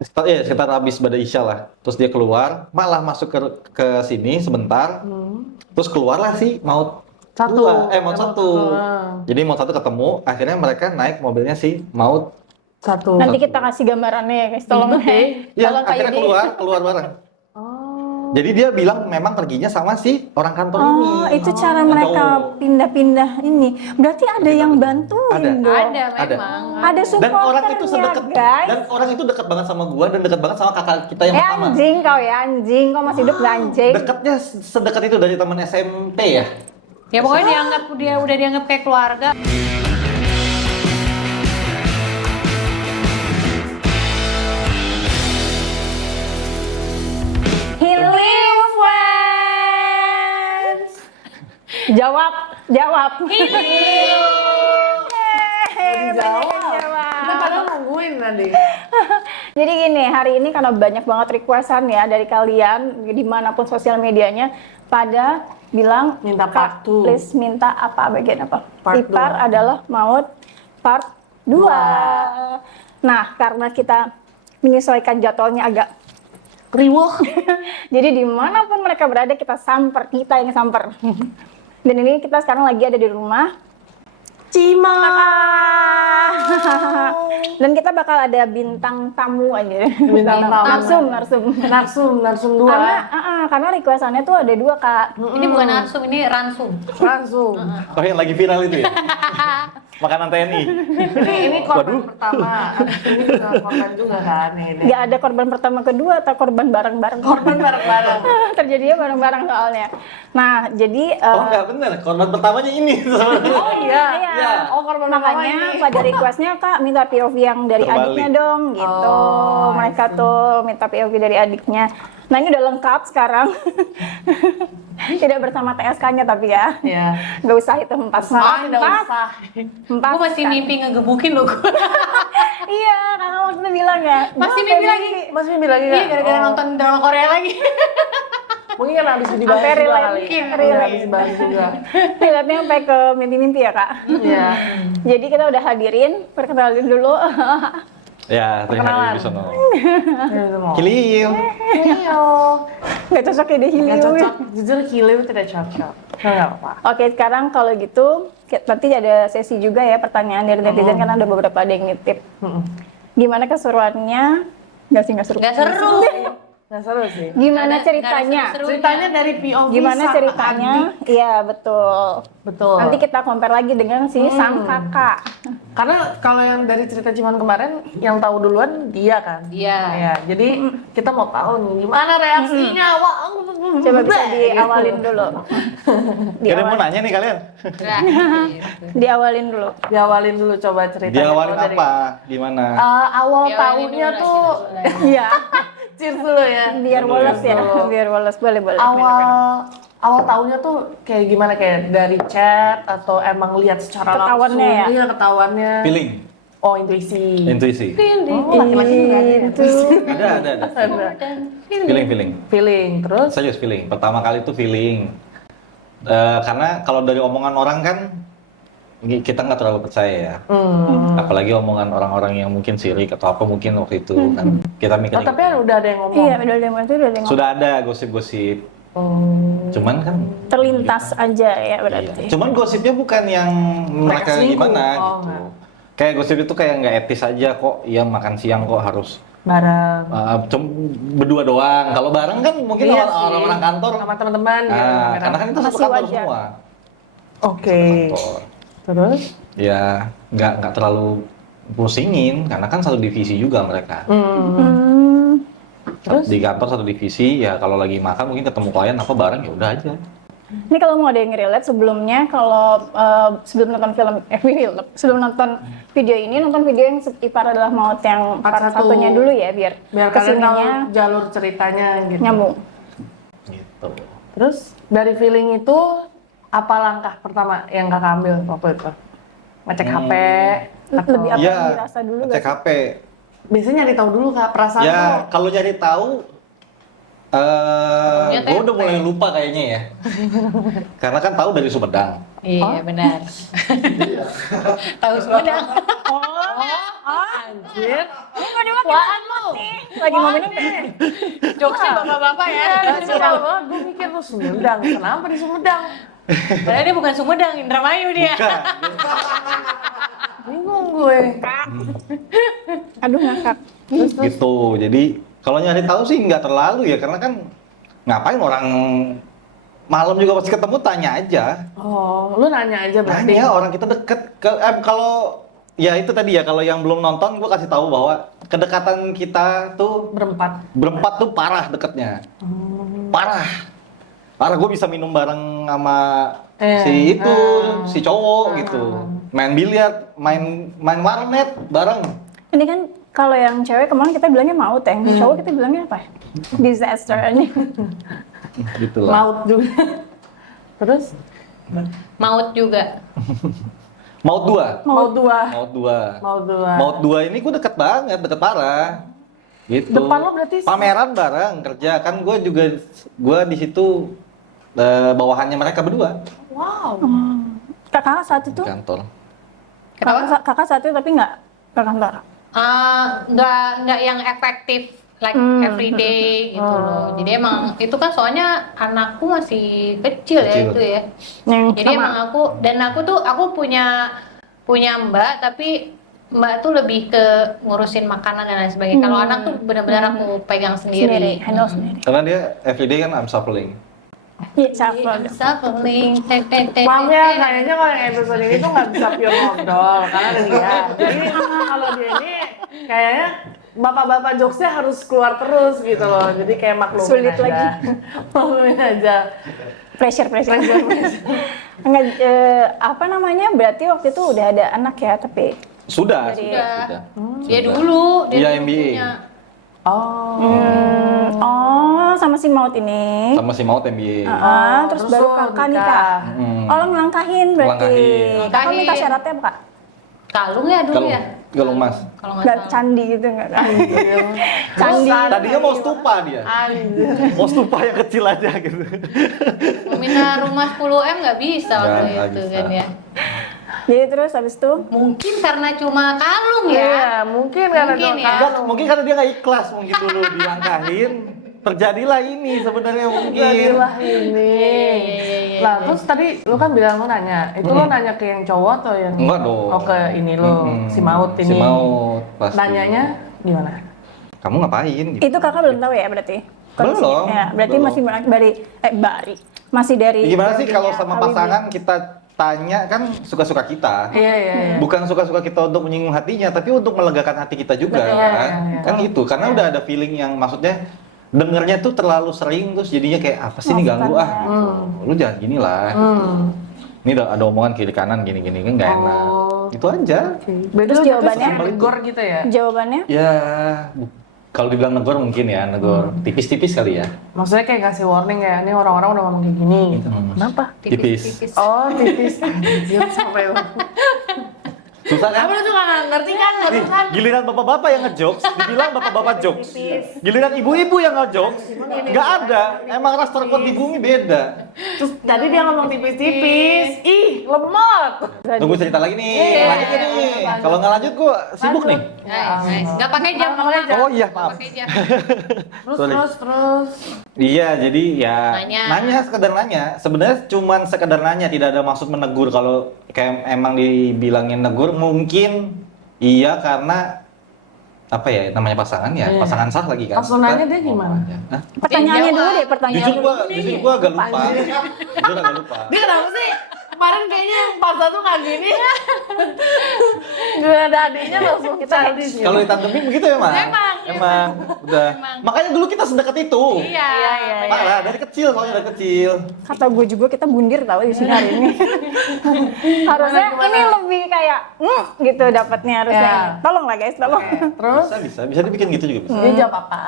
sekitar habis Bada Isya lah. Terus dia keluar, malah masuk ke sini sebentar. Terus keluarlah si Maut Maut satu. Jadi Maut satu ketemu, akhirnya mereka naik mobilnya si Maut Satu. Nanti kita kasih gambarannya ya guys, tolong. Ya, Tolong Kak akhirnya Yudi. keluar bareng. Jadi dia bilang memang perginya sama si orang kantor ini. Oh, itu cara mereka pindah-pindah ini. Berarti ada yang bantuin dong. Ada memang. Ada Dan orang itu supporternya, sedekat guys. dan orang itu dekat banget sama gua dan dekat banget sama kakak kita yang pertama. Anjing kau ya, anjing. Kau masih hidup gak anjing? Dekatnya sedekat itu dari teman SMP ya. Ya pokoknya dia udah dianggap kayak keluarga. Hello friends. Jawab. Jawab. Kita padahal nungguin tadi. Jadi gini, hari ini karena banyak banget requestan ya dari kalian dimanapun sosial medianya pada bilang Minta Kak, part 2. please minta apa bagian apa? Part Ipar 2. adalah Maut part 2. Nah, karena kita menyesuaikan jadwalnya agak Riwuh. jadi dimanapun mereka berada kita yang samper. Dan ini kita sekarang lagi ada di rumah Cima. dan kita bakal ada bintang tamu aja. Bintang tamu. Narsum 2. Karena requestannya tuh ada 2 Kak. Ini bukan narsum, ini ransum. Langsung. Oh yang lagi viral itu ya? Makanan TNI. Ini korban pertama. Ini juga korban juga kan ini. Nggak ada korban pertama kedua atau korban bareng-bareng. Korban bareng-bareng. Terjadinya bareng-bareng soalnya. Nah, jadi Oh enggak bener, korban pertamanya ini sebenarnya. Oh iya. iya. Oh korban pertama Makanya ini. pada requestnya Kak minta POV yang dari Terbalik. adiknya dong gitu. Oh, Mereka tuh minta POV dari adiknya. Nah ini udah lengkap sekarang. Tidak bersama TSK-nya tapi ya. Iya. Nggak usah itu empat. Tidak usah. Empat. Gue masih mimpi ngegebukin lo. Iya, kakak waktu itu bilang ya. Masih "Gua mimpi sampai lagi. Masih mimpi lagi Iya, nggak? gara-gara Oh. nonton drama Korea lagi. Mungkin kan habis dibahas Sampai juga relate. kali. Relate. Iya, habis dibahas juga. Lihatnya sampai ke mimpi-mimpi ya kak. Iya. Jadi kita udah hadirin, perkenalin dulu. Ya, Perkenalan. terlihat di sana. Ya, itu mau. Kilil. Iyo. Nggak cocok ya deh Nggak Hiliu. cocok. Jujur Kiliu tidak cocok. Nggak apa. Oke, sekarang kalau gitu nanti ada sesi juga ya pertanyaan dari netizen karena ada beberapa ada yang nitip. Gimana keseruannya? Nggak sih, nggak seru. Gak seru. Nggak seru sih. Gimana Nggak ada ceritanya? seru-serunya. Ceritanya dari POV Gimana sang ceritanya? adik. Iya, betul. Betul. Nanti kita compare lagi dengan si sang kakak. Karena kalau yang dari cerita Ciman kemarin, yang tahu duluan dia kan. Dia. Ya, jadi kita mau tahu nih gimana reaksinya. Wah, Coba bisa diawalin dulu. Kalian mau nanya nih kalian? Nah, gitu. Diawalin dulu. Diawalin dulu coba ceritanya. Diawalin Kalau dari- apa? Gimana? Awal Diawalin tahunnya dulu lah, tuh Iya. cheers dulu ya. Biar Dulu, Wallace ya. dulu. Biar Wallace boleh. Awal tahunnya tuh kayak gimana, kayak dari chat atau emang lihat secara Ketahuannya langsung? ya? Iya, ketahuannya. Feeling, Oh, intuisi. intuisi. Oh, laki-laki juga ada ya? Itu. Ada. Ada. Feeling. Feeling, terus? Serius feeling. Pertama kali itu feeling. Karena kalau dari omongan orang kan kita nggak terlalu percaya ya. Apalagi omongan orang-orang yang mungkin sirik atau apa mungkin waktu itu kan kita mikir. Oh, tapi udah ada yang ngomong. Iya, udah ada yang bantu, udah ada yang Sudah ada gosip-gosip. Oh. Cuman kan terlintas aja ya berarti. iya. Cuman gosipnya bukan yang mereka selingkuh. gimana Oh, gitu. enggak. Kayak gosip itu kayak nggak etis aja kok. Iya makan siang kok harus Bareng. berdua doang. Kalau bareng kan mungkin Iya sih. orang-orang kantor. Sama teman-teman gitu. Karena kan itu satu Masih kantor wajar. semua. Oke. Kantor. Terus? Ya nggak terlalu pusingin karena kan satu divisi juga mereka. Terus? Hmm. Di kantor satu divisi ya kalau lagi makan mungkin ketemu klien apa bareng ya udah aja. Ini kalau mau ada yang relate sebelumnya kalau sebelum nonton sebelum nonton video ini nonton video yang Ipar adalah Maut yang Part part satu. satunya dulu ya biar Biar kalian tahu kesininya jalur ceritanya gitu. nyambung. Gitu. Terus dari feeling itu apa langkah pertama yang kakak ambil waktu itu? Ngecek HP? Atau... Lebih apa Iya. yang dirasa dulu Cek gak? HP. Biasanya nyari tahu dulu kak perasaan Ya tuh. kalau nyari tahu Gue udah mulai lupa kayaknya ya. Karena kan tahu dari Sumedang. Iya, benar. Tahu Sumedang. Anjir. Apaan lu? Lagi mau minum nih. Jokesnya bapak-bapak ya. Gue mikir lu Sumedang. Kenapa di Sumedang? Padahal dia bukan Sumedang, Indramayu dia. Bukan. Bingung gue. Aduh ngakak. Gitu. Jadi kalau nyari tahu sih nggak terlalu ya, karena kan ngapain orang malam juga pasti ketemu, tanya aja. Oh, lu nanya aja berarti. Nanya, orang kita deket. Kalau ya itu tadi ya, kalau yang belum nonton gue kasih tahu bahwa kedekatan kita tuh Berempat. tuh parah deketnya. Parah, gue bisa minum bareng sama si itu, si cowok gitu. Main biliar, main warnet bareng. Ini kan kalau yang cewek kemarin kita bilangnya maut ya, yang cowok kita bilangnya apa? Disaster ini. Gitu lah. Maut juga. Terus? Maut juga. Maut 2. Maut dua. Maut 2 ini gue deket banget, deket parah. Gitu. Depan lo berarti pameran bareng kerja, kan gue di situ bawahannya mereka berdua Wow. Kakak saat itu? di kantor. Kakak saat itu tapi nggak ke kantor. Nggak yang efektif like every day gitu loh. Jadi emang itu kan soalnya anakku masih kecil ya itu ya. Jadi emang aku punya mbak, tapi mbak tuh lebih ke ngurusin makanan dan lain sebagainya. Kalau anak tuh benar-benar aku pegang sendiri. Handle sendiri. Karena dia everyday kan I'm shuffling. Iya, shuffle. Shuffling. Maaf ya, kayaknya kalau yang episode ini tuh nggak bisa pure ngobrol karena ada dia. Jadi kalau dia ini kayaknya bapak-bapak jokesnya harus keluar terus gitu loh. Jadi kayak maklumin Sulit aja. lagi. Maklumin aja. Pressure. Enggak, apa namanya? Berarti waktu itu udah ada anak ya, tapi Sudah. Dia dulu Dia MBA. punya. sama si Maut ini. Sama si Maut MBA. Terus terus baru lo kakak nikah. nikah. Oh, lo ngelangkahin berarti. Ngelangkahin. Kakak minta syaratnya apa, Kak? Kalung ya dulu ya. Galung mas. Kalau nggak Nggak salah. candi gitu nggak? Candi. Tadinya mau stupa dia. Anjir. Mau stupa yang kecil aja gitu. Minta rumah 10M nggak bisa waktu Nggak itu bisa. kan ya. Jadi terus habis itu Mungkin karena cuma kalung ya. Iya, mungkin karena Mungkin doa ya. Enggak, mungkin karena dia nggak ikhlas mungkin dulu dilangkahin. Terjadilah ini sebenarnya mungkin. Jadilah ini. Iya. Lah, terus tadi lu kan bilang lu nanya, itu lu nanya ke yang cowok atau yang Enggak dong. Oh, ke ini lu, si Maut ini. Si Maut pasti. Nanyanya gimana? Kamu ngapain gitu? itu kakak belum tahu ya berarti? Kondisinya? Belum, Ya, berarti belum. masih dari Gimana sih kalau dunia sama Habibie. pasangan kita tanya kan suka-suka kita. Iya. Bukan suka-suka kita untuk menyinggung hatinya, tapi untuk melegakan hati kita juga Betul, kan. iya. Kan gitu, karena udah ada feeling yang maksudnya dengernya tuh terlalu sering terus jadinya kayak apa sih ini ganggu ah. Gitu. Lu jangan gini lah. Ini ada omongan kiri kanan gini-gini kan nggak enak. Itu aja. Berarti Terus lu jawabannya? negor gitu ya? Jawabannya? Ya kalau dibilang negor mungkin ya, negor tipis-tipis kali ya. Maksudnya kayak kasih warning ya, ini orang-orang udah ngomong kayak gini gitu. Kenapa? Tipis. Oh, tipis. Anjir, sampai Susah kan? Apa lu tuh nggak ngerti kan? Nih, giliran bapak-bapak yang ngejokes, dibilang bapak-bapak jokes. Giliran ibu-ibu yang ngejokes, nggak ada. Emang ras terkuat di bumi beda. Terus tadi dia ngomong tipis-tipis. Ih, lemot. Tunggu cerita lagi nih, lanjut nih. Kalau nggak lanjut, gua sibuk nih. Nice. Nggak pakai jam Nggak pakai jam. Oh iya, Nggak maaf. pakai jam. Sorry. Terus. Iya, jadi ya Nanya. sekedar nanya. Sebenarnya cuman sekedar nanya, tidak ada maksud menegur. Kalau kayak emang dibilangin negur, mungkin iya karena apa ya namanya pasangan ya, Iya. pasangan sah lagi kan. Pas lu nanya dia gimana? Hah? Pertanyaannya dulu deh, Jujur pertanyaan gua agak lupa. Jujur agak lupa. Dia kenapa sih? Kemarin kayaknya yang pas satu nggak gini. Gak ada adiknya langsung kita habis. Kalau ditantemin begitu ya, Mas? Emang. Udah. Makanya dulu kita sedekat itu. Iya. Parah, dari kecil soalnya dari kecil. Kata gue juga kita bundir tahu di sini hari ini. Harusnya Gimana? ini lebih kayak gitu dapatnya harusnya. Ya. Tolong lah guys, tolong. Terus Bisa dibikin gitu juga bisa. dia jawab apa?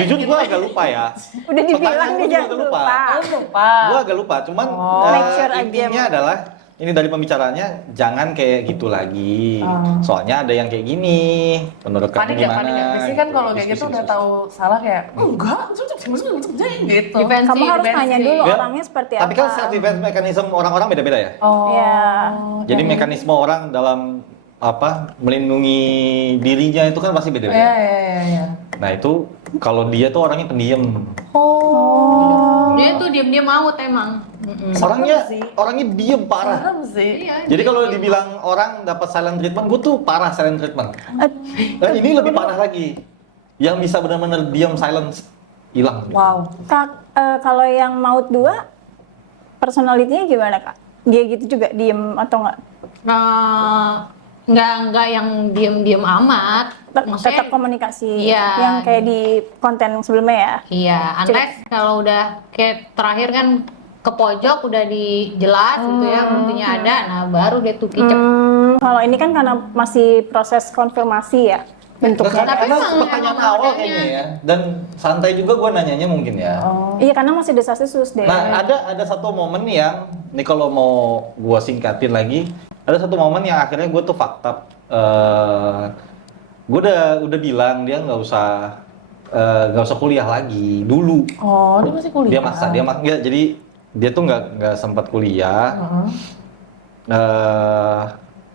Jujur gua agak lupa ya. Udah dibilang Pertanyaan dia gua jangan juga lupa. Oh, lupa. Gua agak lupa, cuman Make sure aja. intinya adalah ini dari pembicaranya jangan kayak gitu lagi. Soalnya ada yang kayak gini. Menurut kamu Panik gimana? ya. Biasanya kan kalau kayak gitu Diskusi, udah diskusi. tahu salah kayak enggak, gitu. Defense. Kamu harus defensi. tanya dulu Ya, orangnya seperti Tapi apa. kan self defense mekanisme orang-orang beda-beda ya. Oh. Iya. Jadi mekanisme orang dalam melindungi dirinya itu kan pasti beda-beda. Iya. Nah itu kalau dia tuh orangnya pendiam. Oh. Dia tuh diam-diam maut emang. Orangnya diem parah. Serem sih. Iya. Jadi kalau dibilang orang dapat silent treatment, gue tuh parah silent treatment. Dan ini lebih parah lagi. Yang bisa benar-benar diam silent hilang. Wow. Kalau yang maut 2 personalitinya gimana kak? Dia gitu juga diem atau enggak? Nggak yang diem-diem amat. Tetap komunikasi. Iya. Yang kayak di konten sebelumnya ya. Iya, unless kalau udah kayak terakhir kan ke pojok udah dijelas gitu ya, buktinya ada, nah baru dia tuh kicep. Kalau ini kan karena masih proses konfirmasi ya bentuknya. Tapi Karena emang pertanyaan emang awal adanya. kayaknya ya. Dan santai juga gue nanyanya mungkin ya. Iya karena masih desas-desus deh. Nah ada satu momen yang, ini kalau mau gue singkatin lagi, ada satu momen yang akhirnya gue tuh fucked up. Gue udah bilang dia nggak usah kuliah lagi dulu. Oh, dia masih kuliah. Dia maksa, nggak, jadi dia tuh nggak sempat kuliah.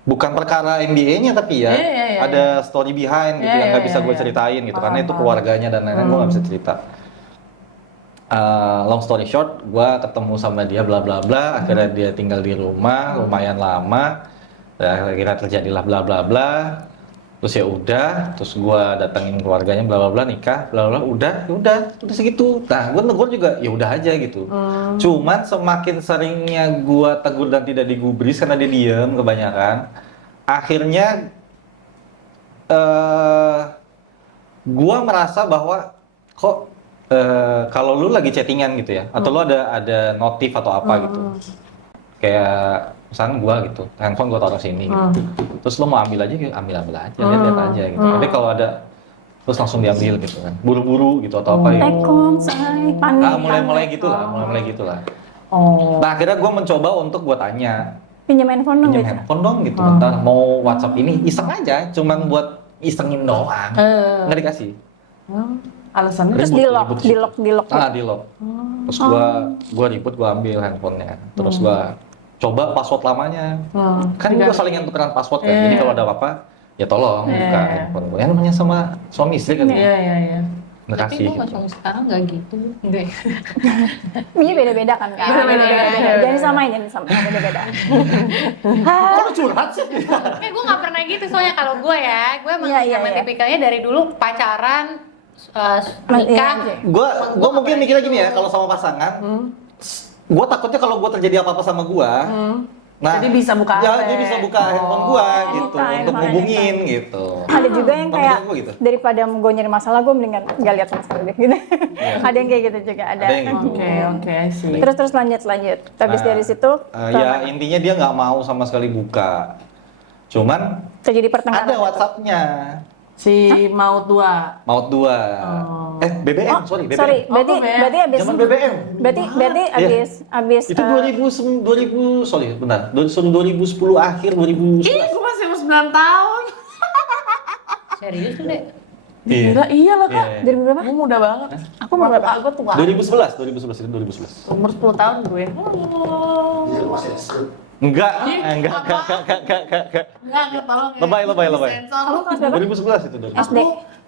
Bukan perkara MBA-nya tapi ya, Iya. ada story behind gitu Iya, yang nggak iya, bisa gue iya. ceritain gitu, karena itu Paham. keluarganya dan lain-lain gue nggak bisa cerita. Long story short, gue ketemu sama dia bla bla bla, akhirnya dia tinggal di rumah lumayan lama, akhirnya terjadilah bla bla bla. Terus ya udah, terus gue datengin keluarganya bla bla bla, nikah bla bla, udah segitu. Nah gue negur juga ya udah aja gitu. Cuman semakin seringnya gue tegur dan tidak digubris karena dia diem kebanyakan, akhirnya gue merasa bahwa kok kalau lu lagi chattingan gitu ya, atau lu ada notif atau apa gitu, kayak misalnya gue gitu, handphone gue taruh sini gitu. Terus lo mau ambil aja, ambil aja, lihat aja gitu. Tapi kalau ada terus langsung diambil gitu kan, buru-buru gitu atau apa gitu. Tekon, say, panik. Mulai gitu lah. Oh. Nah akhirnya gue mencoba untuk gue tanya, Pinjam handphone dong pinjam gitu. handphone dong gitu, bentar mau WhatsApp ini iseng aja, cuman buat isengin doang, nggak dikasih. Alasannya Terus Ribut di lock. di lock. Terus gue ribut, gue ambil handphonenya, terus gue coba password lamanya. Kan gue saling yang tukeran password kan, jadi kalau ada apa-apa ya tolong buka handphone gue. Yang namanya sama suami istri kan, Iya. nggak Tapi kasih. gue nggak suami sekarang nggak gitu. Enggak. Iya beda-beda kan kak. Beda-beda. Jangan disamain beda-beda. Kok lu curhat sih? Gue nggak pernah gitu soalnya kalau gue ya, gue emang Iya. emang tipikalnya dari dulu pacaran, Iya, nikah. iya. Gue mungkin mikirnya gini ya, kalau sama pasangan, gue takutnya kalau gue terjadi apa-apa sama gue, nah, Jadi bisa buka ya, HP. dia bisa buka handphone gue gitu, Anytime, untuk hubungin gitu. Ada juga yang Pemikiran kayak gua gitu. daripada gue nyari masalah gue mendingan nggak lihat sama sekali deh, gitu. Ada yang kayak gitu juga ada. Ada yang gitu. Oke, sih. Terus lanjut. Habis Nah, dari situ ya intinya dia nggak mau sama sekali buka. Cuman terjadi pertengkaran. ada WhatsApp-nya, Si Maut 2. Maut 2. BBM, sorry, BBM. Sorry, Oh, berarti abis Zaman BBM. berarti Iya. abis Itu 2000, sorry, benar. 2010 akhir 2011. Gue masih umur 9 tahun. Serius tuh deh. Gila, iya lah kak. Iya. 2000 berapa? Gue muda banget. Aku mau berapa? Gue tua. 2011 itu 2011. Umur 10 tahun gue. Enggak. Enggak, tolong ya. Lebay. Sensor. 2011 itu. SD.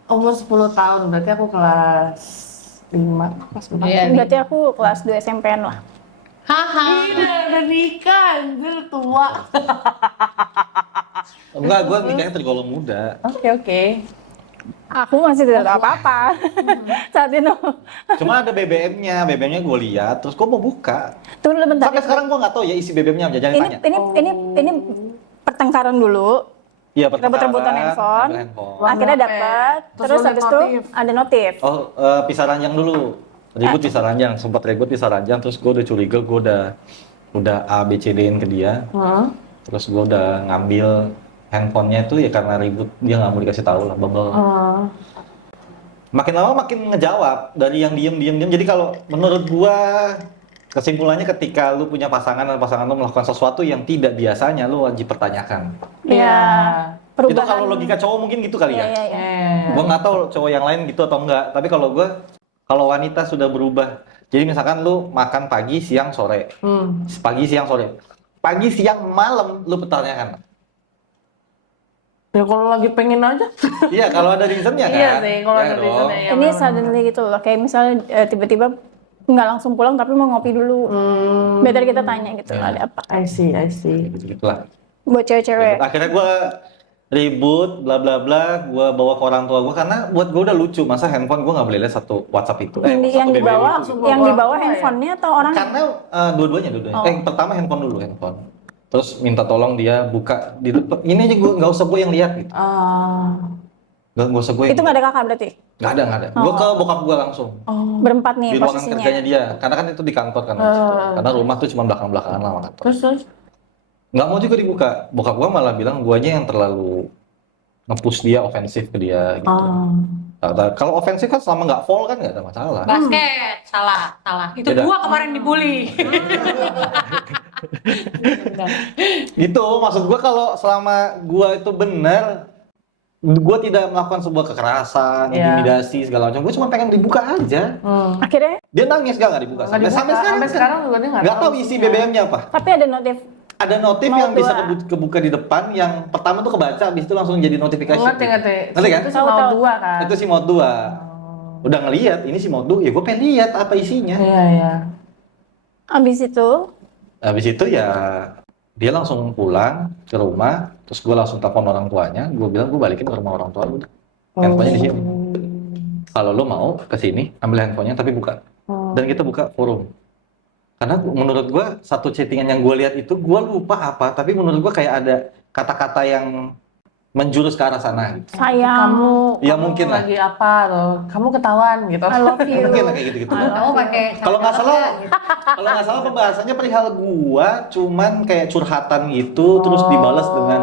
Umur 10 tahun, berarti aku kelas 5, kelas 4. Iya. Berarti aku kelas 2 SMP-an lah. Haha. Gila, udah nikah, anjir tua. Enggak, gue nikahnya tergolong muda. Oke. Aku masih tidak tahu apa-apa saat itu. Cuma ada BBM-nya gue lihat, terus gue mau buka. Tunggu dulu bentar. Sampai sekarang gue nggak tahu ya isi BBM-nya apa, jangan tanya. Ini pertengkaran dulu. Iya, Rebut-rebutan handphone. ambil handphone. Akhirnya HP. dapat. Terus Terus lu habis liat itu notif. ada notif. Oh, pisah ranjang dulu. Ribut pisah ranjang, sempat ribut pisah ranjang, terus gue udah curiga, gue udah A B C D-in ke dia. Terus gue udah ngambil handphonenya itu ya karena ribut, dia nggak mau dikasih tahu lah, bubble. Makin lama makin ngejawab dari yang diem. Jadi kalau menurut gua kesimpulannya ketika lu punya pasangan dan pasangan lu melakukan sesuatu yang tidak biasanya, lu wajib pertanyakan. Iya. Itu Perubahan. kalau logika cowok mungkin gitu kali ya. Iya, iya. Gue nggak tahu cowok yang lain gitu atau enggak. Tapi kalau wanita sudah berubah. Jadi misalkan lu makan pagi, siang, sore. Pagi, siang, sore. Pagi, siang, malam lu pertanyakan. Ya kalau lagi pengen aja. Iya, kalau ada reasonnya kan. Iya sih, kalau Ya ada dong. reasonnya, ya. Ini suddenly gitu loh, kayak misalnya tiba-tiba nggak langsung pulang tapi mau ngopi dulu. Better kita tanya gitu, ada apa? I see. Gitu-gitulah. Buat cewek-cewek. Akhirnya gue ribut, bla bla bla, gue bawa ke orang tua gue karena buat gue udah lucu, masa handphone gue nggak boleh lihat satu WhatsApp itu. Yang satu BBM dibawa, itu. yang dibawa Orang tua handphonenya atau orang? Karena dua-duanya. Pertama handphone dulu, handphone. Terus minta tolong dia buka di depan. Ini aja gue nggak usah gue yang lihat gitu. Nggak usah gue. Itu nggak ada kakak berarti? Nggak ada. Gue ke bokap gue langsung. Berempat nih Di ruangan posisinya. kerjanya dia. Karena kan itu di kantor kan. Karena rumah tuh cuma belakang-belakangan lah sama kantor. Terus? Nggak mau juga dibuka. Bokap gue malah bilang guanya yang terlalu nge-push dia, ofensif ke dia gitu. Kalau ofensif kan selama nggak fall kan nggak ada masalah. Basket, salah. Itu Beda. gua kemarin dibully. Gitu, maksud gua kalau selama gua itu benar, gua tidak melakukan sebuah kekerasan, intimidasi segala macam. Gua cuma pengen dibuka aja. Akhirnya? Dia nangis gak dibuka. Sampai sekarang juga dia nggak tahu isi BBM-nya apa. Tapi ada notif. Ada notif Mau yang bisa dua. kebuka di depan, yang pertama tuh kebaca, habis itu langsung jadi notifikasi. Ngerti. Ngerti kan? Itu si mau dua kan? Itu si Mode 2. Udah ngelihat, ini si Mode 2, ya gua pengen lihat apa isinya. Iya. Abis itu, Habis itu ya dia langsung pulang ke rumah, terus gue langsung telepon orang tuanya, gue bilang gue balikin ke rumah orang tua lu, handphonenya di sini. Kalau lo mau ke sini, ambil handphonenya tapi buka. Dan kita buka forum. Karena menurut gue satu chattingan yang gue lihat itu gue lupa apa, tapi menurut gue kayak ada kata-kata yang menjurus ke arah sana. Gitu. sayang, Ya kamu mungkin lah. lagi apa tuh? Kamu ketahuan gitu. I love you. Mungkin lah kayak gitu-gitu. Kamu pakai Kalau nggak salah pembahasannya perihal gua cuman kayak curhatan gitu, terus dibalas dengan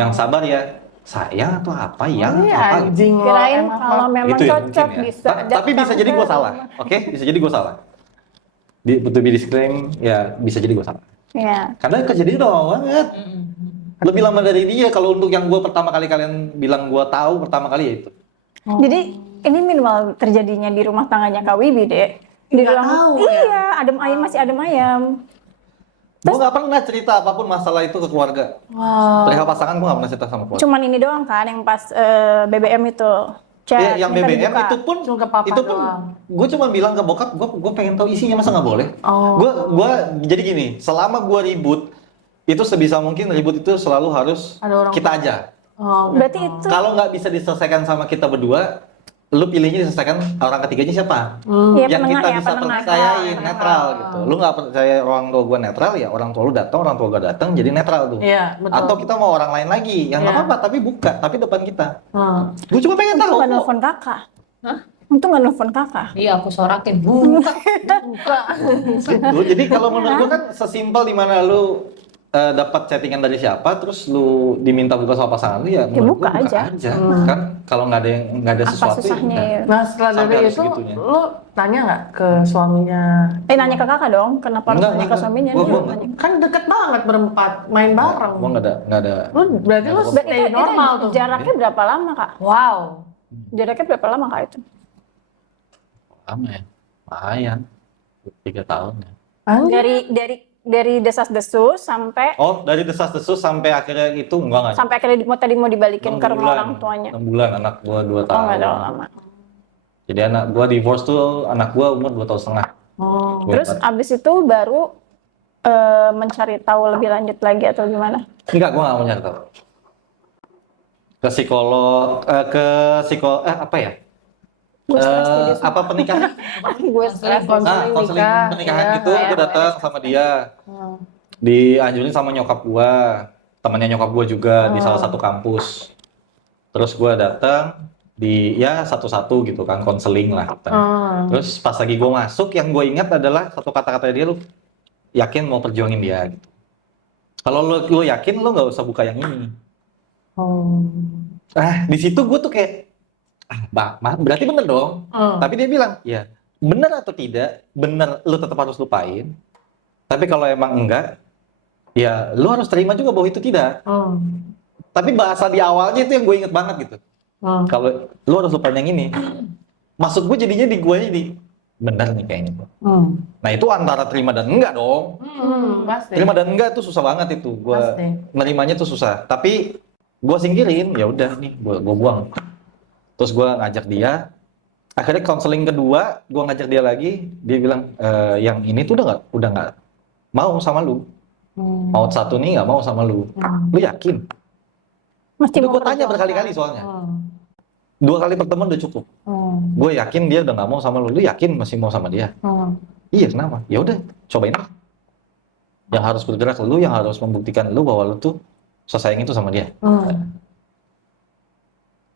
yang sabar ya, sayang atau apa yang Ini apa gitu. anjing lo. kirain emang kalau memang Itu ya cocok mungkin ya. bisa. Tapi bisa jadi gua salah, oke? Bisa jadi gua salah. To be disclaim, ya bisa jadi gua salah. Iya. Karena kejadian udah lama banget. Lebih lama dari dia. Kalau untuk yang gua pertama kali kalian bilang gua tahu pertama kali ya itu. Jadi ini minimal terjadinya di rumah tangganya Kak Wibi deh. Di Nggak ruang, tahu, iya, adem ayam masih adem ayam. Gua nggak pernah cerita apapun masalah itu ke keluarga. Wow. Perihal pasangan gua nggak pernah cerita sama keluarga. Cuman ini doang kan yang pas BBM itu. Chat, Ya, yang minta BBM dibuka. itu pun Cuma ke papa doang. gue cuma bilang ke bokap, gue pengen tahu isinya, masa nggak boleh? Oh. Gue jadi gini, selama gue ribut itu sebisa mungkin ribut itu selalu harus Ada orang kita aja. Oh, Berarti itu Kalau nggak bisa diselesaikan sama kita berdua, lu pilihnya diselesaikan orang ketiganya siapa? ya Yang penengah kita ya, bisa penengah. percayain, netral gitu. Lu nggak percaya orang tua gue netral, ya orang tua lu datang, orang tua gue datang, jadi netral tuh. Iya, betul. Atau kita mau orang lain lagi, yang nggak Iya. apa-apa, tapi buka, tapi depan kita. Gue cuma pengen Untung tahu. nggak kok. nelfon kakak. Hah? Untung nggak nelfon kakak. Iya, aku sorakin. Buka. Gitu. Jadi kalau menurut gua kan sesimpel dimana lu dapat chattingan dari siapa, terus lu diminta buka sama pasangan lu, ya menurut buka gua aja. Kan kalau nggak ada Apa sesuatu susahnya ya ya? udah. Nah setelah Sampai dari harus itu, segitunya. lo tanya nggak ke suaminya? Nanya ke kakak dong, kenapa harus nanya ke suaminya? Gua Dia nggak. nanya. Kan deket banget berempat, main bareng. Gua nggak ada. Lo berarti lo Nggak stay normal tuh. Jaraknya berapa lama kak? Wow. Jaraknya berapa lama kak itu? Lama ya, lumayan 3 tahun ya. Dari desas-desus sampai Oh, dari desas-desus sampai akhirnya itu enggak. sampai akhirnya tadi mau dibalikin ke rumah orang tuanya. 6 bulan, anak gua 2 Oh tahun. nggak terlalu lama. Jadi anak gua divorce tuh, anak gua umur 2 tahun setengah. Oh. Terus abis itu baru mencari tahu lebih lanjut lagi atau gimana? Enggak, gua nggak mau nyari tahu. Ke psikolog, apa ya? Gue stres jadi Apa pernikahan? gue stres. Konseling Konseling nikah, pernikahan ya. gitu, gue datang sama dia, dianjurin sama nyokap gua, temannya nyokap gua juga di salah satu kampus. Terus gua datang di ya satu-satu gitu kan, konseling lah. Terus pas lagi gua masuk, yang gue ingat adalah satu kata-kata dia, lu yakin mau perjuangin dia gitu. Kalau lu yakin, lu nggak usah buka yang ini. Di situ gue tuh kayak, berarti bener dong. Tapi dia bilang, ya bener atau tidak, bener lu tetap harus lupain. Tapi kalau emang enggak, ya lu harus terima juga bahwa itu tidak. Tapi bahasa di awalnya itu yang gue inget banget gitu. Kalau lu harus lupain yang ini, maksud gue jadinya di gue jadi bener nih kayaknya tuh. Nah itu antara terima dan enggak dong. Pasti. Terima dan enggak tuh susah banget itu. Gue nerimanya tuh susah. Tapi gue singkirin, ya udah nih, gue buang. Terus gue ngajak dia. Akhirnya konseling kedua, gue ngajak dia lagi. Dia bilang, yang ini tuh udah nggak mau sama lu. Maut satu nih nggak mau sama lu. Lu yakin? Mesti Udah mau gue tanya berjuang. berkali-kali soalnya. 2 kali pertemuan udah cukup. Gue yakin dia udah nggak mau sama lu. Lu yakin masih mau sama dia? Iya, kenapa? Ya udah, cobain aja. Yang harus bergerak lu, yang harus membuktikan lu bahwa lu tuh sesayang itu sama dia.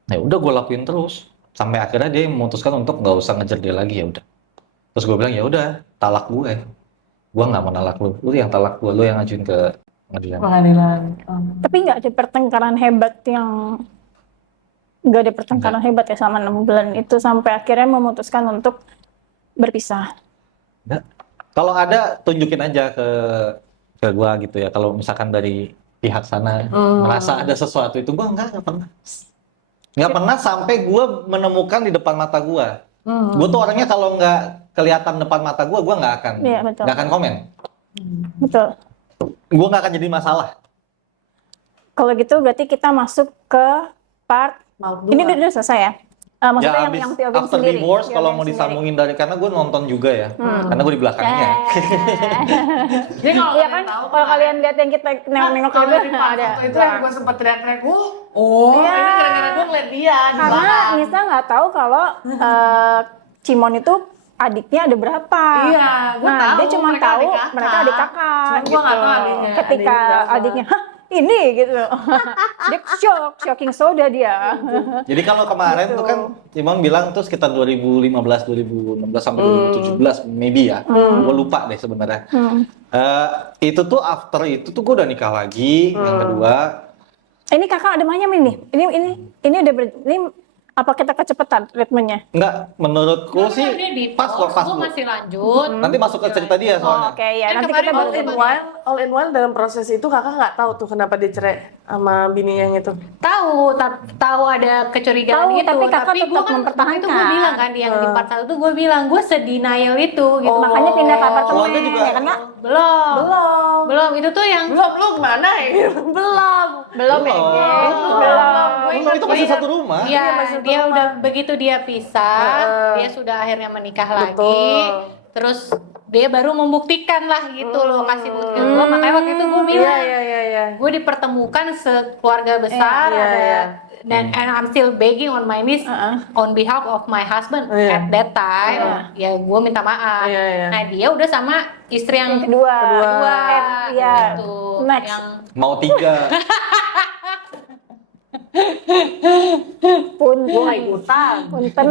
Nah, udah gue lakuin terus sampai akhirnya dia memutuskan untuk nggak usah ngejar dia lagi, ya udah. Terus gue bilang ya udah, talak gue nggak mau nalak lu yang talak gue, lu yang ngajuin ke pengadilan. Tapi nggak ada pertengkaran hebat ya selama 6 bulan itu sampai akhirnya memutuskan untuk berpisah. Enggak. Kalau ada tunjukin aja ke gue gitu ya. Kalau misalkan dari pihak sana merasa ada sesuatu itu, gue nggak pernah sampai gue menemukan di depan mata gue. Gue tuh orangnya kalau nggak kelihatan depan mata gue nggak akan komen. Betul. Gue nggak akan jadi masalah. Kalau gitu berarti kita masuk ke part ini udah selesai ya? Maksudnya Ya, yang abis POV after sendiri. divorce kalau POV mau sendiri. disambungin dari, karena gue nonton juga ya, karena gue di belakangnya. Jadi kalau Iya kan, kalau kalian lihat yang kita nengok-nengok kalau itu di part ada. itu yang gue sempat teriak-teriak, ini gara-gara gue ngeliat dia di Karena belakang. Nisa nggak tahu kalau Cimon itu adiknya ada berapa. Iya, gue Nah, tahu dia cuma mereka tahu adik kakak. mereka adik kakak. Cuma gue nggak tahu adiknya. Ketika adiknya, hah ini gitu. Dia shocking soda dia. Jadi kalau kemarin tuh kan Timon bilang tuh sekitar 2015, 2016 sampai 2017 maybe ya. Gue lupa deh sebenarnya. Itu tuh after itu tuh gue udah nikah lagi yang kedua. Ini kakak ada banyak nih. Ini udah ini apa kita kecepatan ritmenya? Enggak, menurutku sih pas kok, pas gue lu. masih lanjut. Nanti masuk ke cerita dia soalnya. Oke ya, Kan nanti kemarin kita baru all in one dalam proses itu kakak nggak tahu tuh kenapa dia cerai sama bininya yang itu. Tahu ada kecurigaan Tahu, gitu, tapi kakak gue tetap kan mempertahankan. itu gue bilang kan di yang di part 1 tuh gue bilang gue sedenial itu gitu. makanya pindah ke apartemen Keluarga juga. ya karena belum itu tuh yang Belum, lu gimana ya? belum Itu masih satu rumah. Iya, masih dia rumah. udah begitu dia pisah, dia sudah akhirnya menikah lagi. Terus dia baru membuktikan lah gitu loh, kasih bukti gue. Makanya waktu itu gue bilang, Iya. gue dipertemukan sekeluarga besar, dan and I'm still begging on my knees on behalf of my husband at that time. Ya gue minta maaf. Nah dia udah sama istri yang kedua. Iya. gitu, Next. yang Mau 3. Ikutan. Punten.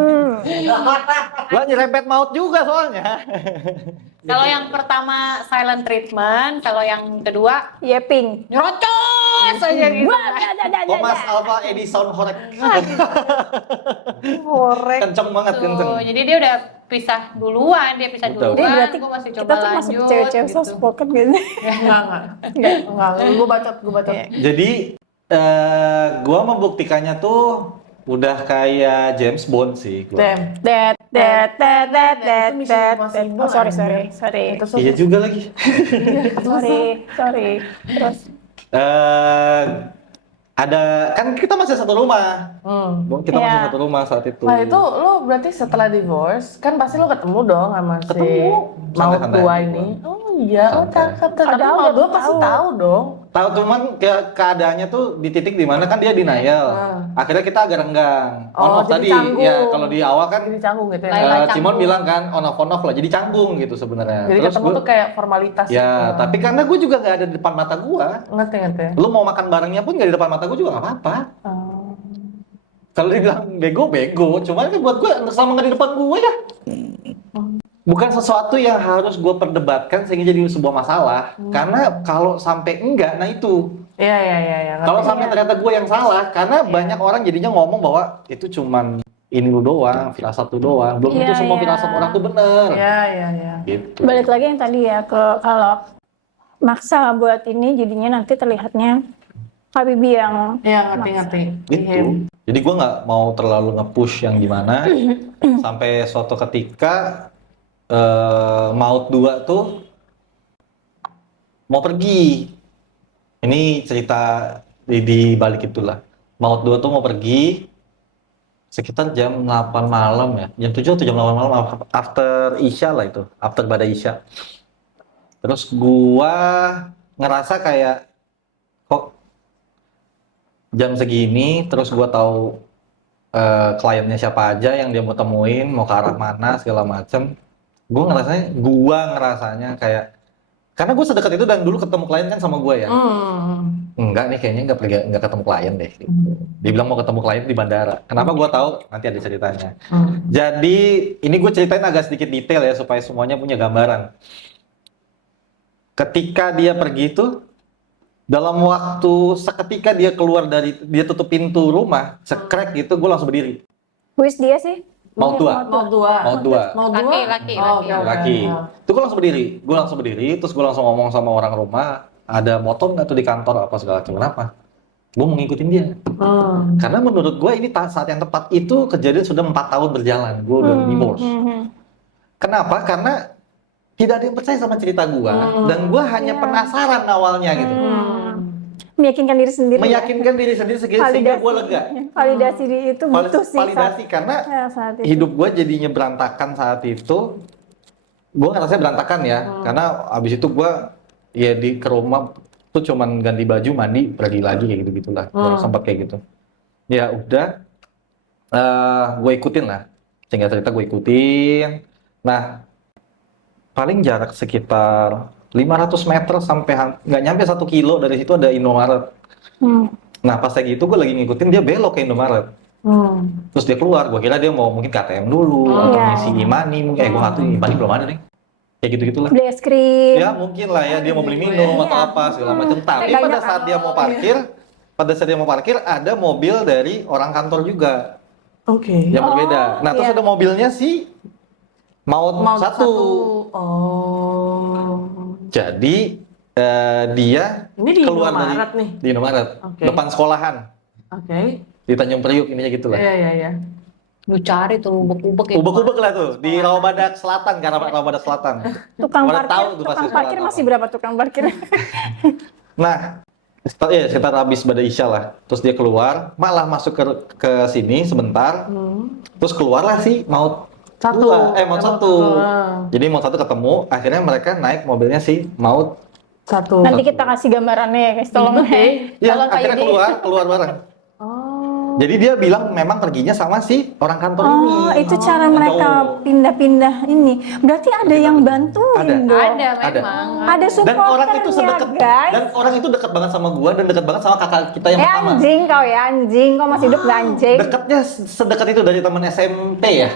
Gua nyerempet maut juga soalnya. kalau yang pertama silent treatment, kalau yang kedua Yeping. nyerocos aja gitu. Thomas Alva Edison Horek. Kenceng banget, kenceng. Tuh, jadi dia udah pisah duluan, Betul. Jadi berarti gue masih kita coba tuh masuk lanjut cewek-cewek gitu. soft spoken gitu. Enggak. Gue bacot. Jadi gua membuktikannya tuh udah kayak James Bond sih gua. That. Itu Mission Impossible, Oh, sorry. Itu Iya juga lagi. Sorry. Terus Ada kan kita masih satu rumah. Kita masih Iya. satu rumah saat itu. Nah itu lo berarti setelah divorce kan pasti lo ketemu dong sama si Ketemu. Maut Santai-santai tua aja. ini. Oh iya, cakep. Tapi Ada, Maut udah tua pasti tahu. tahu dong. Tahu cuman keadaannya tuh di titik dimana kan dia denial. Akhirnya kita agak renggang. Oh, On off jadi tadi canggung. ya kalau di awal kan Jadi canggung gitu ya. Lain-lain Cimon canggung. bilang kan on off lah. Jadi canggung gitu sebenarnya. Jadi ketemu gua- tuh kayak formalitas. ya, gitu. tapi karena gue juga nggak ada di depan mata gue. Ngerti. Lu mau makan barengnya pun nggak di depan mata gue juga nggak apa-apa. Kalau dibilang bego. Cuman kan buat gue sama nggak di depan gue ya. Bukan sesuatu yang harus gue perdebatkan sehingga jadi sebuah masalah. Karena kalau sampai enggak, nah itu. Iya. Kalau sampai ternyata gue yang salah, karena banyak orang jadinya ngomong bahwa itu cuman ini lu doang, firasat lu doang. Belum tentu Iya, semua iya. firasat orang tuh bener. Iya. Gitu. Balik lagi yang tadi ya, kalau maksa buat ini jadinya nanti terlihatnya Habibie yang Iya, ngerti. Gitu. Jadi gue nggak mau terlalu nge-push yang gimana. Sampai suatu ketika Maut 2 tuh mau pergi. Ini cerita di balik itulah. Maut 2 tuh mau pergi sekitar jam 8 malam ya. Jam 7 atau jam 8 malam after Isya lah itu. After Badai Isya. Terus gua ngerasa kayak kok jam segini terus gua tahu kliennya siapa aja yang dia mau temuin, mau ke arah mana segala macem. Gua ngerasanya kayak karena gue sedekat itu dan dulu ketemu klien kan sama gue ya. Enggak nih kayaknya nggak ketemu klien deh. Dia bilang mau ketemu klien di bandara. Kenapa gue tahu? Nanti ada ceritanya. Jadi ini gue ceritain agak sedikit detail ya supaya semuanya punya gambaran. Ketika dia pergi itu dalam waktu seketika dia keluar dia tutup pintu rumah, sekrek gitu, gue langsung berdiri. Wis dia sih. Maut 2. Maut 2. Laki. Itu gue langsung berdiri, terus gue langsung ngomong sama orang rumah, ada motor nggak tuh di kantor apa segala macam. Kenapa? Gue mau ngikutin dia. Karena menurut gue ini saat yang tepat itu kejadian sudah 4 tahun berjalan, gue udah divorce. Kenapa? Karena tidak ada yang percaya sama cerita gue, dan gue hanya penasaran awalnya gitu. Meyakinkan diri sendiri. Sehingga gue lega. Validasi itu butuh sih. Validasi karena saat itu. hidup gue jadinya berantakan saat itu. Gue ngerasa berantakan ya, karena abis itu gue ya ke rumah tuh cuman ganti baju, mandi, pergi lagi kayak gitu-gitulah. Sempat kayak gitu. Ya udah, gue ikutin lah. Singkat cerita gue ikutin. Nah, paling jarak sekitar 500 meter sampai nggak nyampe 1 kilo dari situ ada Indomaret. Nah pas lagi itu gue lagi ngikutin dia belok ke Indomaret. Terus dia keluar, gue kira dia mau mungkin ke ATM dulu atau ngisi Imani, gue nggak tahu Imani belum ada nih. Kayak gitu-gitulah. Beli es krim. Ya mungkin lah ya dia mau beli minum atau apa segala macam. Tapi pada saat dia mau parkir, ada mobil dari orang kantor juga. Yang berbeda. Nah terus ada mobilnya si Maut 1. Jadi dia ini di keluar Indomaret dari nih. Di Indomaret, depan sekolahan. Di Tanjung Priuk ininya gitu lah. Iya. Lu cari tuh ubek-ubek ya. Ubek-ubek lah tuh di Rawabadak Selatan, karena Rawabadak Selatan. Tukang Boleh tahu tuh parkir pasti masih berapa tukang parkir? Nah, sekitar habis Badai Isya lah. Terus dia keluar, malah masuk ke sini sebentar. Terus keluarlah si Maut 1. Jadi Maut 1 ketemu, akhirnya mereka naik mobilnya si Maut 1. Nanti kita kasih gambarannya guys, tolong. Ya, akhirnya keluar bareng. Jadi dia bilang memang perginya sama si orang kantor ini. Oh, itu cara mereka pindah-pindah ini. Berarti ada yang bantuin dong. Ada memang. Ada supporternya, dan orang itu sedekat guys. Dan orang itu dekat banget sama gua dan dekat banget sama kakak kita yang pertama. Anjing kau ya, anjing. Kau masih hidup gak anjing? Dekatnya sedekat itu dari teman SMP ya.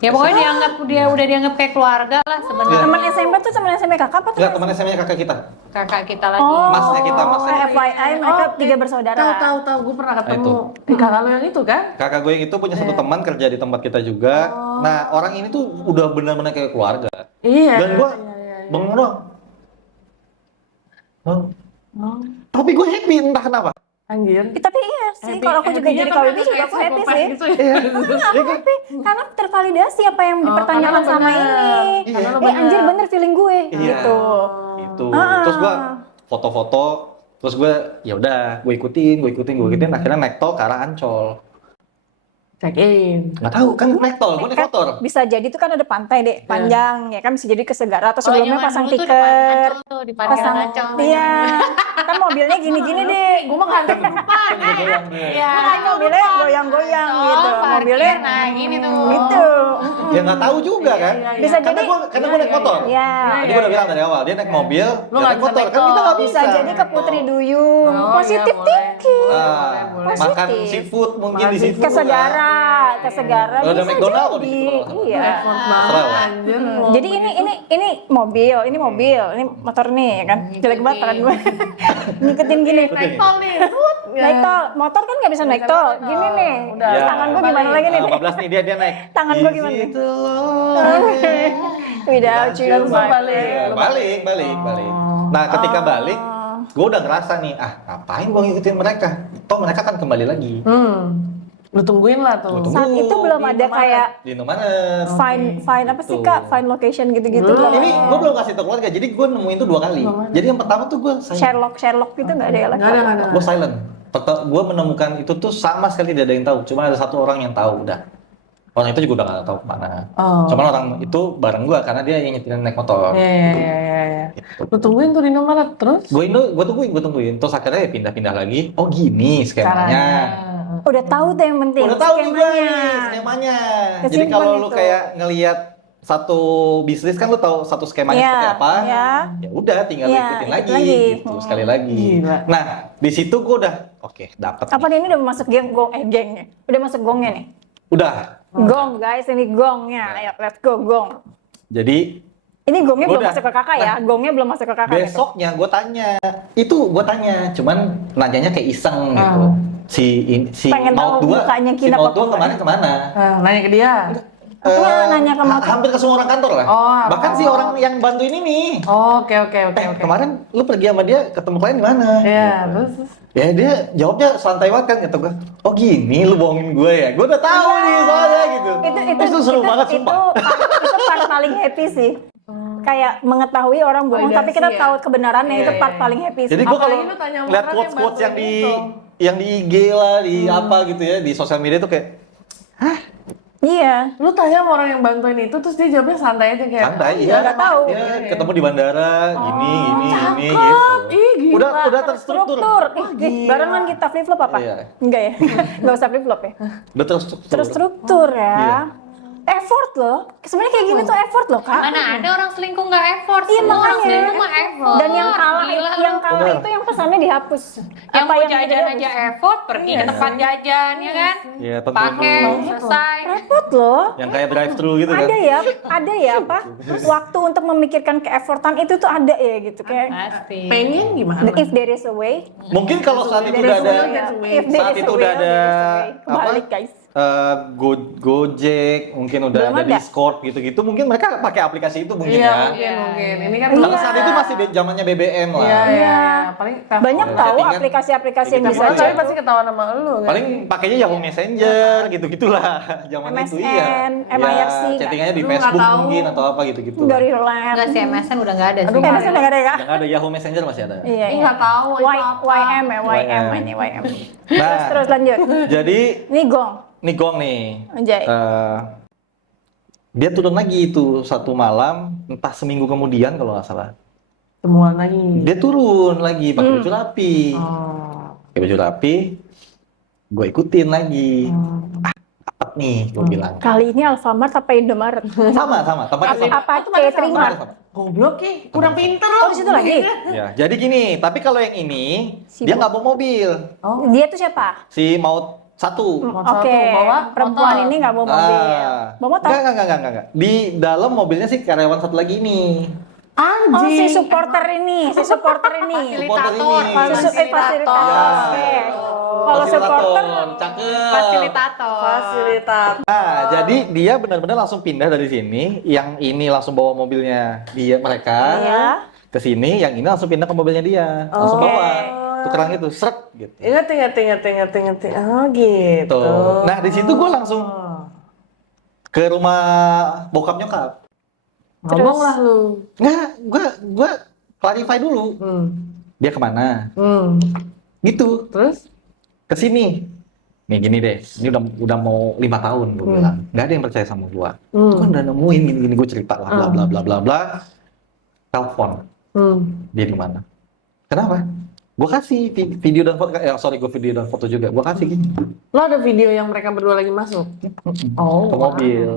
Ya pokoknya dia udah dianggap kayak keluarga lah sebenarnya. Teman SMP tuh teman SMP kakak apa tuh? Enggak, teman SMP-nya kakak kita. Kakak kita lagi. Masnya kita. FYI mereka 3 bersaudara. Tahu, gue pernah ketemu. Kakak lo yang itu kan? Kakak gue yang itu punya satu teman kerja di tempat kita juga. Nah, orang ini tuh udah benar-benar kayak keluarga. Iya. Dan gue bengong doang. Tapi gue happy entah kenapa. Anjir. Tapi iya sih, kalau aku juga jadi KWB juga aku happy sih. Gitu ya. Aku happy karena tervalidasi apa yang dipertanyakan sama ini. Anjir bener feeling gue gitu. Gitu. Terus gue foto-foto, terus gue ya udah gue ikutin, akhirnya naik tol ke arah Ancol. Check in. Nggak tahu kan naik tol, gue naik motor. Bisa jadi tuh kan ada pantai deh, panjang ya kan bisa jadi ke Segara atau sebelumnya pasang dulu tuh tiket. di parkiran Ancol. Iya. Kan mobilnya gini-gini deh. Gue mah kantor depan. Iya. Mobilnya goyang-goyang gitu. Mobilnya Nah, gini tuh. gitu. Ya nggak tahu juga kan. Bisa Karena jadi gue naik motor. ya. Tadi gue udah bilang dari awal, dia naik mobil, Lu dia nggak naik bisa motor. naik Kan kita nggak tol. bisa. Bisa jadi ke Putri Duyung. Oh, Positif iya, boleh. thinking. Nah, Boleh. makan Positif. seafood mungkin di Makan situ. Ke Segara, ke Segara Ada bisa McDonald kok di jadi. situ kalau Iya. Repot banget, Serah lah. anjir. Jadi ini mobil, ini motor nih ya kan. Jelek banget tangan gue. Ngikutin gini. Naik tol nih, tut. Naik tol, motor kan nggak bisa naik tol. Gini nih. Udah. Terus tangan gue gimana lagi nih? 15 nih dia naik. Tangan gue gimana nih? Gitu loh. Without you, Terus lu my balik. friend. Balik. Nah, ketika balik, gue udah ngerasa nih, ngapain gue ngikutin mereka? Toh mereka kan kembali lagi. Lu tungguin lah tuh. Lu tunggu. Saat itu belum ada kayak Di Indomaret. find apa sih Gitu. Kak? Find location gitu-gitu. Belum. Ini gue belum kasih tau keluarga, jadi gue nemuin tuh 2 kali. Jadi yang pertama tuh gue Sherlock gitu nggak ada ya lagi. Nggak ada. gue silent. Gue menemukan itu tuh sama sekali tidak ada yang tahu. Cuma ada 1 orang yang tahu udah. Orang itu juga udah nggak tahu kemana. Oh. Cuman orang itu bareng gue karena dia yang nyetir naik motor. Iya. Gitu. Lu tungguin tuh di Indomaret terus? Gue tungguin. Terus akhirnya ya pindah-pindah lagi. Oh gini skemanya. Caranya. Udah tahu tuh yang penting. Udah tahu nih gue skemanya. nih skemanya. Jadi Kesimpan kalau lu itu. kayak ngelihat satu bisnis kan lu tahu satu skemanya Iya, seperti apa. iya. Ya udah tinggal Iya, ikutin ikut lagi, lagi. gitu sekali lagi. Gila. Nah, di situ gue udah oke, dapat. Apa nih, ini udah masuk gengnya? Udah masuk gongnya nih? Udah. Gong guys, ini gongnya. Ayo, let's go gong. Jadi Ini gongnya Gua belum udah. masuk ke kakak ya? Gongnya belum masuk ke kakak gitu. besoknya gue tanya, cuman nanyanya kayak iseng gitu. Si Pengen Maut tahu 2, mukanya si Kina Maut apa 2 kemarin kemana? Nanya ke dia. Nanya ke Maut. Hampir ke semua orang kantor lah. Oh, Bahkan si orang yang bantuin ini. Oke. Kemarin lu pergi sama dia ketemu klien di mana? Iya, Gitu. terus. Ya dia jawabnya santai banget kan kata gue. Oh gini lu bohongin gue ya. Gue udah tahu nih soalnya gitu. Itu seru banget sumpah. Itu part paling happy sih. Kayak mengetahui orang bohong, tapi kita Validasi ya? tahu kebenarannya itu Iya, part iya. paling happy sih. Jadi gue kalau Apalagi lu tanya sama lihat orang quotes-quotes yang yang di bantuin yang di IG lah, di apa gitu ya, di sosial media tuh kayak Iya. Lu tanya sama orang yang bantuin itu, terus dia jawabnya santai aja kayak. santai "Oh, iya. nggak tahu." Iya, ketemu di bandara gini cakep. gitu. Ih, gila. Udah terstruktur. Barengan kita flip flop apa? Iya. Enggak ya? Enggak usah flip flop ya? Udah terstruktur. Terstruktur ya. Iya. Effort loh. Sebenarnya kayak gini tuh effort loh, Kak. Mana ada orang selingkuh nggak effort? Iya, Semua orang makanya. selingkuh mah effort. Dan yang kalah Gila lu. kalah itu yang pesannya dihapus. Yang mau jajan dihapus? aja effort, pergi ke tempat jajan ya kan? Iya, tentu Pakai, itu. selesai. Repot loh. Yang kayak drive thru gitu kan. Ada ya apa? Waktu untuk memikirkan keeffortan itu tuh ada ya gitu kayak. Pasti. Pengen gimana? If there is a way, Mungkin kalau saat itu udah ada if there saat is itu a way, udah ada there is a way. apa? Kebalik guys. Gojek, mungkin udah Belum ada ada. Discord gitu-gitu, mungkin mereka pakai aplikasi itu mungkin Iya, ya. mungkin. Ini kan Kalau saat itu masih zamannya BBM lah. Iya. Paling Banyak Oh, tahu chattingan. aplikasi-aplikasi yang Kita bisa bisa tapi chat. pasti ketahuan sama lu kan. Paling pakainya Yahoo Messenger gitu-gitulah. Zaman itu iya. MSN, MIRC, Ya, chattingannya di Lu nggak Facebook tahu. mungkin atau apa gitu-gitu. dari Reland. Enggak sih, MSN udah nggak ada sih. Aduh, MSN udah nggak ada ya? Yang ada Yahoo Messenger masih ada. Iya. Ih, nggak tahu itu apa. YM ya, YM YM. ini YM. Nah, Terus lanjut. jadi Ini gong. nih Gong nih. Anjay. Dia turun lagi itu satu malam, entah seminggu kemudian kalau nggak salah. Temuan lagi. Dia turun lagi pakai baju rapi. Oh. Pakai baju rapi, gue ikutin lagi. Dapat nih, gue bilang. Kali ini Alfamart apa Indomaret? Sama, tempatnya sama. Apa catering Tempatnya mart? sama. Goblok ih, kurang pinter Oh, lu. di situ lagi. Ya, jadi gini, tapi kalau yang ini Si dia Bo- nggak bawa mobil, Oh, Dia tuh siapa? si Maut satu. Motor Oke, tuh bawa perempuan motor. ini nggak bawa mobil. Bawa motor? Enggak. Di dalam mobilnya si karyawan satu lagi ini. Oh, si Anjing. supporter ini. Supporter Fasilitator. ini. Fasilitator. Ya. Oke. Kalau supporter, cakep. Fasilitator. Fasilitas. Nah, jadi dia benar-benar langsung pindah dari sini. Yang ini langsung bawa mobilnya mereka Iya. ke sini. Yang ini langsung pindah ke mobilnya dia, langsung Oke. bawa. Tukeran gitu, seret gitu. Ingat. Oh gitu. Tuh. Nah, di situ gue langsung ke rumah bokap nyokap. Ngomong lah lu. Nggak, gue clarify dulu. Dia kemana? Gitu. Terus? Ke sini. Nih gini deh, ini udah mau 5 tahun gue bilang. Nggak ada yang percaya sama gue. Gue kan udah nemuin gini-gini, gue cerita lah, bla bla bla bla bla. Telepon. Dia di mana? Kenapa? Gue kasih video dan foto, gue video dan foto juga. Gue kasih gini. Lo ada video yang mereka berdua lagi masuk? Oh, Ke mobil.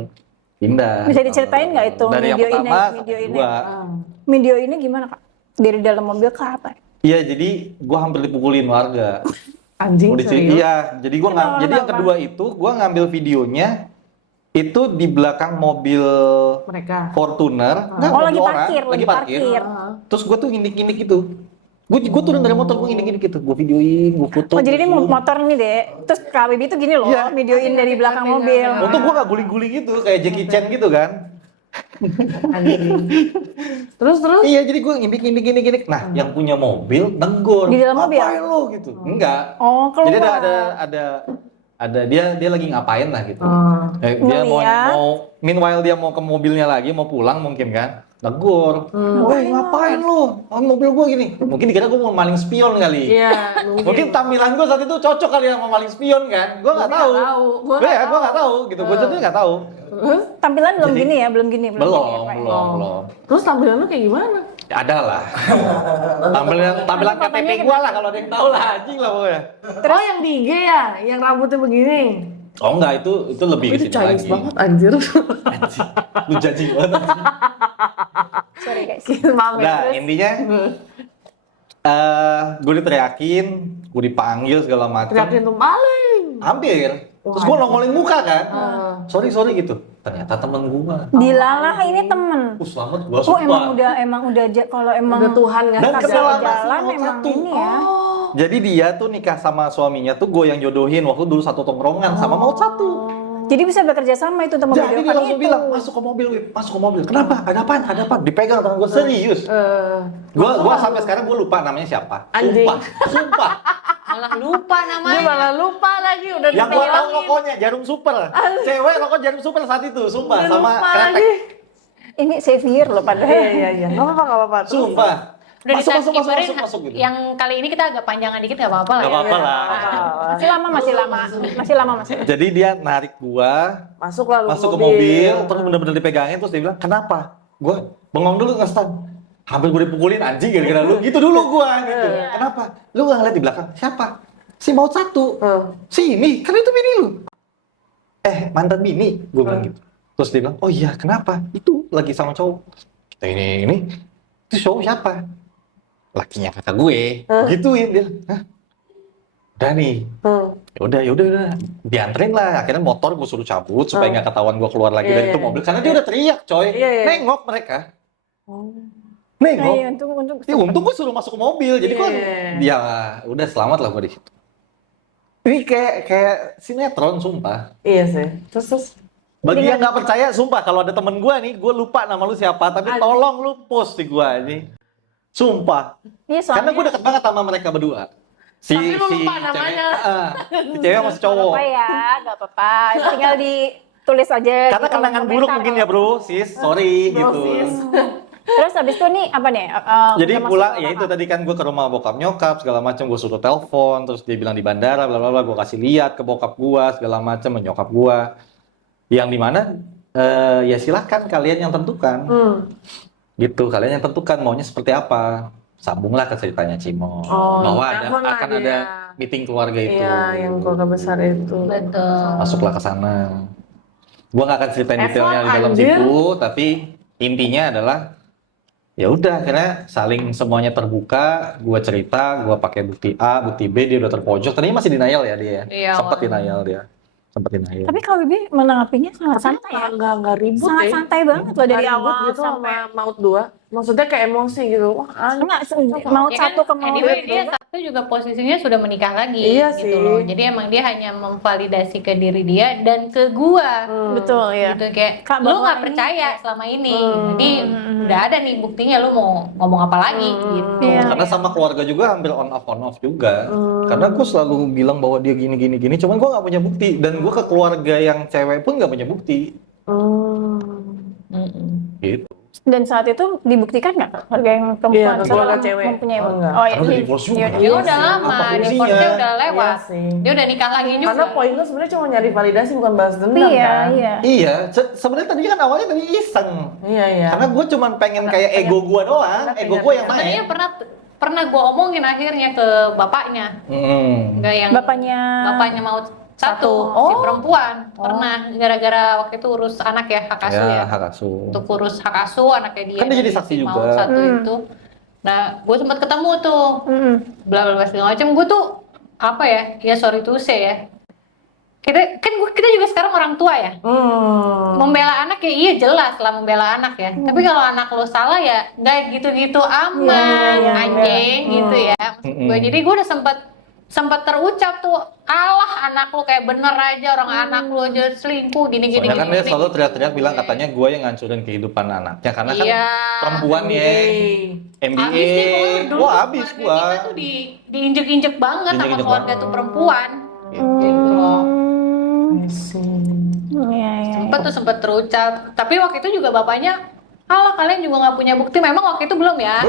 pindah. Bisa diceritain nggak itu dari yang video ini? pertama Video sampai ini. dua. Video ini gimana kak? Dari dalam mobil kak apa? Iya, jadi gua hampir dipukulin warga. Anjing serius? Iya, jadi jadi yang kedua itu gua ngambil videonya itu di belakang mobil Mereka. Fortuner. Oh, lagi mobil parkir, lagi parkir. Ah. Terus gua tuh ngindik-ngindik gitu. Gue turun dari motor, gue gini-gini gitu, gue videoin, gue foto. Oh jadi ini zoom. motor nih deh. Terus Kak Bibi tuh gini loh, Iya. videoin dari belakang mobil. Untung gue gak guling-guling gitu, kayak Jackie Chan gitu kan. Anjing. Terus? Iya, jadi gue ngindik. Nah, yang punya mobil negur. Di dalam mobil? Ngapain lo gitu? Enggak. Oh keluar. Jadi ada dia lagi ngapain lah gitu. Dia Ngeliat. meanwhile dia mau ke mobilnya lagi, mau pulang mungkin kan. Negur. Woi, ngapain lo? Oh, mobil gue gini. Mungkin dikira gue mau maling spion kali. Iya, Mungkin tampilan gue saat itu cocok kali sama maling spion kan? Gue nggak tahu. Gue Gue nggak tahu gitu. Gue jadi nggak tahu. Tampilan belum gini ya, belum gini. Belum, gini ya, Pak. belum. Terus tampilan lu kayak gimana? Ya, ada lah. tampilan KTP gue lah kalau ada yang tahu lah, anjing lah pokoknya. Terus yang di IG ya, yang rambutnya begini. Oh enggak, itu lebih Itu kesini Chinese lagi. banget anjir. Anjing. Lu jajing banget. Sorry guys. Maaf ya. Nah, intinya gue diteriakin, gue dipanggil segala macam. Teriakin tuh maling. Hampir. Terus gue nongolin muka kan. Sorry gitu. Ternyata temen gue. Dilalah ini temen. Selamat gue Oh sumpah. emang udah kalau emang Udah Tuhan nggak Dan kagak kesalahan jalan nomor emang satu. ini ya. Jadi dia tuh nikah sama suaminya tuh gue yang jodohin waktu dulu satu tongkrongan sama Maut satu. Jadi bisa bekerja sama itu untuk Jadi dia memvideokan langsung itu. bilang masuk ke mobil, Wip. Masuk ke mobil. Kenapa? Ada apaan? Dipegang tangan gue serius. Gue sampai sekarang gue lupa namanya siapa. Anjing. Sumpah. Malah lupa Dia namanya. malah lupa lagi udah Yang gue tahu dibilangin. rokoknya Jarum Super. Cewek rokok Jarum Super saat itu, sumpah Udah sama lupa kretek. lagi. Ini Xavier loh padahal. Iya. Nggak apa-apa. Terus? Sumpah. Udah Masuk gitu. Yang kali ini kita agak panjangan dikit gak apa-apa lah Gak ya. apa-apa lah. Masih lama. Jadi dia narik gua, Masuk ke mobil, terus bener-bener dipegangin, terus dia bilang, kenapa? Gua bengong dulu ngestan. Hampir gue dipukulin anjing gara-gara lu. Gitu dulu gua gitu. Kenapa? Lu gak ngeliat di belakang? Siapa? Si Maut satu. Si ini, kan itu bini lu. Mantan bini, gua bilang gitu. Terus dia bilang, oh iya kenapa? Itu lagi sama cowok. Kita ini. Itu cowok siapa? Lakinya kakak gue. Gituin dia. Hah? Udah nih. Ya udah. Dianterin lah. Akhirnya motor gue suruh cabut supaya nggak ketahuan gue keluar lagi dari itu mobil. Karena dia udah teriak, coy. Nengok mereka. Nengok. Iya, Untung gue suruh masuk ke mobil. Jadi kan ya udah selamat lah gue di situ. Ini kayak sinetron, sumpah. Iya sih. Terus. Bagi yang nggak percaya, sumpah kalau ada temen gue nih, gue lupa nama lu siapa, tapi tolong lu post di gue ini. Sumpah. Iya, Karena gue deket banget sama mereka berdua. Tapi lu lupa namanya. Si cewek sama si cowok. Gak apa-apa. Tinggal ditulis aja. Karena di kolom kenangan buruk komentar mungkin kalau- ya bro, sis. Sorry gitu. Terus habis itu nih apa nih? Jadi udah masuk pulang, ke ya apa? itu tadi kan gue ke rumah bokap nyokap, segala macam gue suruh telepon, terus dia bilang di bandara, bla bla bla, gue kasih lihat ke bokap gue, segala macam, nyokap gue. Yang dimana, ya silakan kalian yang tentukan. Gitu, kalian yang tentukan maunya seperti apa. Sambunglah ke ceritanya Cimo. Bahwa telepon lah akan dia. ada meeting keluarga itu. Iya, yang keluarga besar itu. Betul. Masuklah ke sana. Gua nggak akan ceritain detailnya di dalam anjir. situ, tapi intinya adalah ya udah akhirnya saling semuanya terbuka. Gua cerita, gua pakai bukti A, bukti B, dia udah terpojok. Tadinya masih denial ya dia. Iya, Sempat awalnya. denial dia. Sempat denial. Tapi kalau Bibi menanggapinya sangat santai ya. Nggak ribut Sangat ya. santai banget loh dari Nggak awal ribut gitu sampai sama Maut 2. Maksudnya kayak emosi gitu. Wah, enggak mau Ya satu ke kan, mau anyway dia satu juga posisinya sudah menikah lagi Iya gitu sih. loh. Jadi emang dia hanya memvalidasi ke diri dia dan ke gua. betul ya. Gitu kayak Kak, lu bahwa nggak ini- percaya selama ini. Jadi udah ada nih buktinya, lu mau ngomong apa lagi gitu. Iya. Karena sama keluarga juga hampir on off juga. Karena gue selalu bilang bahwa dia gini, cuman gue nggak punya bukti. Dan gue ke keluarga yang cewek pun nggak punya bukti. Gitu. Dan saat itu dibuktikan nggak keluarga yang perempuan? Iya, ke keluarga Kalau cewek. mempunyai Oh, enggak. oh iya. Karena udah divorce juga. Dia udah lama, Apa fungsinya? divorce-nya udah lewat. Iya sih. Dia udah nikah lagi juga. Karena poin lu sebenarnya cuma nyari validasi bukan balas dendam Iya, kan? iya. Iya, sebenarnya tadinya kan awalnya tadi iseng. Iya. Karena gue cuman pengen kayak ego gue doang, ego gue yang Tadinya main. pernah gue omongin akhirnya ke bapaknya. Enggak yang Bapaknya bapaknya mau Satu, Oh. si perempuan pernah gara-gara waktu itu urus anak ya, hak asuh ya. hak asuh. Untuk urus hak asuh anaknya dia. Kan dia jadi dari saksi si juga. Maut satu itu. Nah, gue sempat ketemu tuh. Bla bla bla segala macam. Gue tuh apa ya? Ya sorry to say ya. Kita juga sekarang orang tua ya. Membela anak ya iya jelas lah membela anak ya. Tapi kalau anak lo salah ya nggak gitu-gitu aman, anjing gitu ya. Maksud gue jadi gue udah sempat terucap tuh, alah anak lu kayak bener aja orang anak lu aja selingkuh gini-gini. Soalnya kan dia selalu teriak-teriak bilang katanya gue yang ngancurin kehidupan anaknya karena kan Iya. perempuan ya. MBA. Abis nih pokoknya dulu Wah, abis keluarga gua. kita tuh diinjek-injek banget sama Diinjek-injek keluarga banget. tuh perempuan. Gitu loh. Iya, iya. Sempet terucap. Tapi waktu itu juga bapaknya, alah kalian juga nggak punya bukti. Memang waktu itu belum ya.